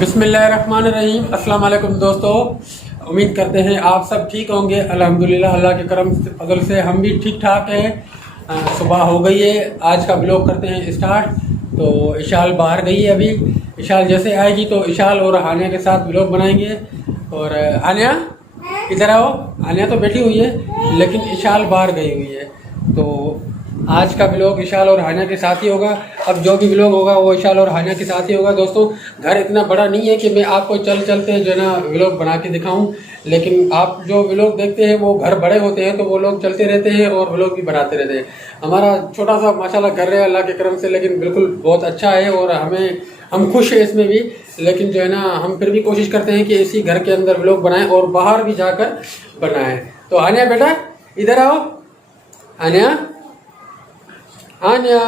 बिस्मिल्लाहिर्रहमानिर्रहीम। अस्सलाम वालेकुम दोस्तों, उम्मीद करते हैं आप सब ठीक होंगे। अल्हम्दुलिल्लाह, अल्लाह के करम से फजल से हम भी ठीक ठाक हैं। सुबह हो गई है, आज का ब्लॉग करते हैं स्टार्ट। तो इशाल बाहर गई है अभी। इशाल जैसे आएगी तो इशाल और हानिया के साथ ब्लॉग बनाएंगे। और हानिया इधर आओ। हानिया तो बैठी हुई है लेकिन इशाल बाहर गई हुई है। तो आज का ब्लॉग इशाल और हानिया के साथ ही होगा। अब जो भी ब्लॉग होगा वो इशाल और हानिया के साथ ही होगा। दोस्तों, घर इतना बड़ा नहीं है कि मैं आपको चलते जो है ना ब्लॉग बना के दिखाऊं, लेकिन आप जो ब्लॉग देखते हैं वो घर बड़े होते हैं तो वो लोग चलते रहते हैं और ब्लॉग भी बनाते रहते हैं। हमारा छोटा सा माशाल्लाह घर है अल्लाह के करम से, लेकिन बिल्कुल बहुत अच्छा है और हम खुश हैं इसमें भी। लेकिन जो है ना हम फिर भी कोशिश करते हैं कि इसी घर के अंदर ब्लॉग बनाएं और बाहर भी जाकर बनाएं। तो हानिया बेटा इधर आओ। हानिया हानिया।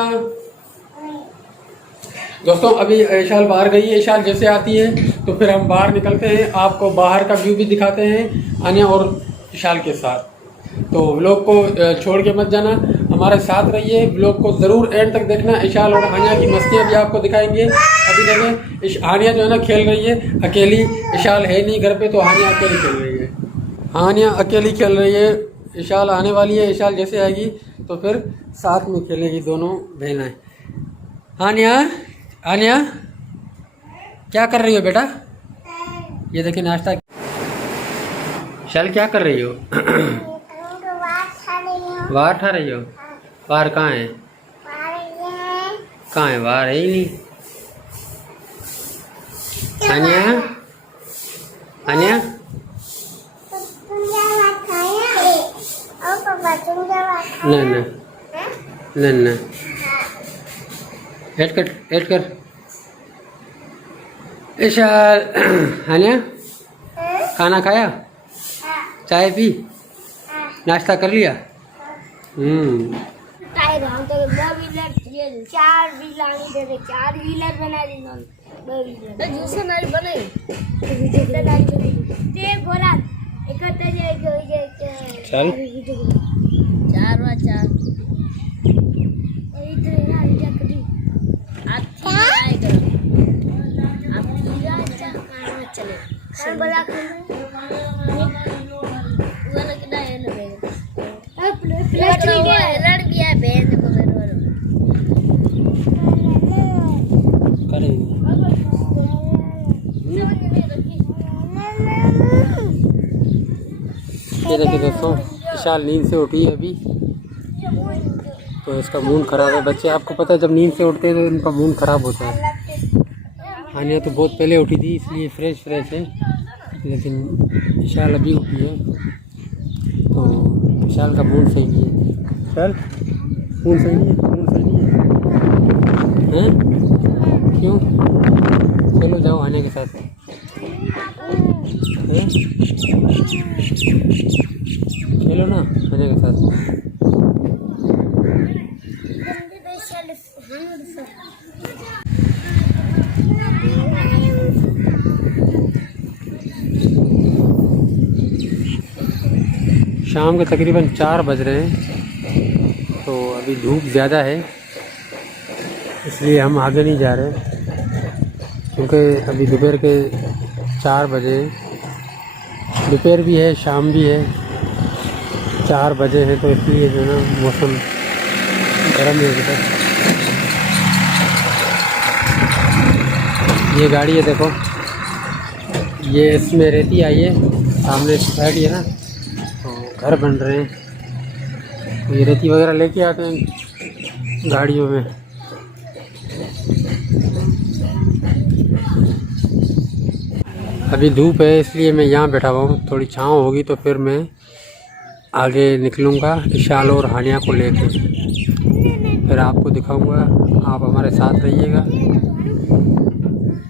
दोस्तों, अभी इशाल बाहर गई है। इशाल जैसे आती है तो फिर हम बाहर निकलते हैं, आपको बाहर का व्यू भी दिखाते हैं हानिया और इशाल के साथ। तो व्लॉग को छोड़ के मत जाना, हमारे साथ रहिए। व्लॉग को ज़रूर एंड तक देखना। इशाल और हानिया की मस्तियाँ भी आपको दिखाएंगे। अभी देखें, हानिया जो है ना खेल रही है अकेली। इशाल है नहीं घर पे तो हानिया अकेली खेल रही है। हानिया अकेली खेल रही है। इशाल आने वाली है, इशाल जैसे आएगी तो फिर साथ में खेलेगी दोनों बहनें। हानिया हानिया क्या कर रही हो बेटा? ये देखिए नाश्ता। इशाल क्या कर रही हो? वार ठा रही हो? वार कहाँ है? कहाँ है? वार है ही नहीं। हानिया हानिया ना ना ना ना ऐड कर। इशाल हानिया खाना खाया? चाय पी? नाश्ता कर लिया? टायर हम तो 2 व्हीलर 4 व्हीलर दे दे 4 व्हीलर बना दी नॉन 2 व्हीलर तो जूसर नहीं बने ते बोला एकते जे चल 4 वा 4 इधर ना इधर कभी आती आएगा आप जा कार चले खान बोला वाला कितना है ना लड़ गया बहन को ये देखिए दोस्तों, इशाल नींद से उठी है अभी तो इसका मूड ख़राब है। बच्चे आपको पता है जब नींद से उठते हैं तो इनका मूड ख़राब होता है। हानिया तो बहुत पहले उठी थी इसलिए फ्रेश है, लेकिन इशाल अभी उठी है तो इशाल का मूड सही नहीं है। चल मूड सही नहीं है हैं? क्यों? चलो जाओ हानिया के साथ। चलो ना हानिया के साथ। शाम के तकरीबन 4 बज रहे हैं तो अभी धूप ज़्यादा है इसलिए हम आगे नहीं जा रहे, क्योंकि अभी दोपहर के 4 बजे, दोपहर भी है शाम भी है, 4 बजे हैं तो इसलिए जो है ना मौसम गर्म है इधर। ये गाड़ी है देखो, ये इसमें रेती आई है, सामने सोसाइटी है ना तो घर बन रहे हैं। ये रेती वगैरह लेके आते हैं गाड़ियों में। अभी धूप है इसलिए मैं यहाँ बैठा हुआ हूँ, थोड़ी छाँव होगी तो फिर मैं आगे निकलूँगा इशाल और हानिया को लेकर, फिर आपको दिखाऊँगा। आप हमारे साथ रहिएगा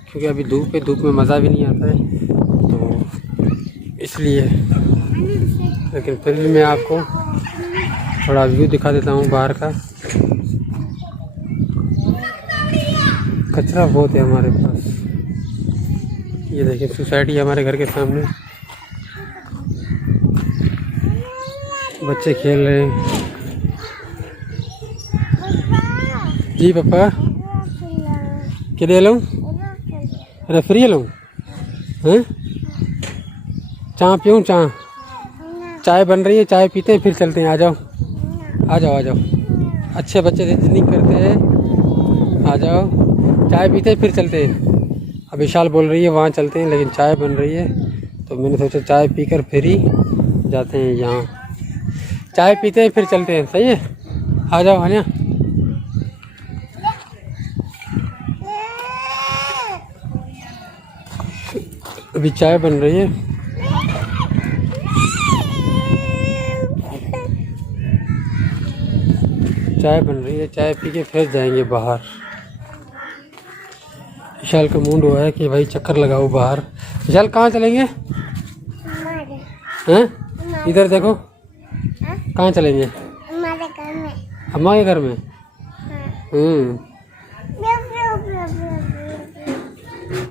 क्योंकि अभी धूप है, धूप में मज़ा भी नहीं आता है तो इसलिए। लेकिन फिर भी मैं आपको थोड़ा व्यू दिखा देता हूँ बाहर का। कचरा बहुत है हमारे पास। ये देखिए सोसाइटी हमारे घर के सामने, बच्चे खेल रहे हैं। जी पापा किधे लूँ रेफरी लूँ हैं? चाय पीऊँ? चाय बन रही है, चाय पीते हैं फिर चलते हैं। आ जाओ आ जाओ आ जाओ, अच्छे बच्चे से जिद नहीं करते हैं। आ जाओ, चाय पीते हैं फिर चलते हैं। अब विशाल बोल रही है वहाँ चलते हैं, लेकिन चाय बन रही है तो मैंने सोचा चाय पीकर फिर ही जाते हैं। यहाँ चाय पीते हैं फिर चलते हैं, सही है? आ जाओ हानिया। अभी चाय बन रही है, चाय बन रही है, चाय पी के फिर जाएंगे बाहर। विशाल का मूड हुआ है कि भाई चक्कर लगाओ बाहर। विशाल कहाँ चलेंगे हैं? इधर देखो, कहाँ चलेंगे? हमारे घर में। अम्मा के घर में?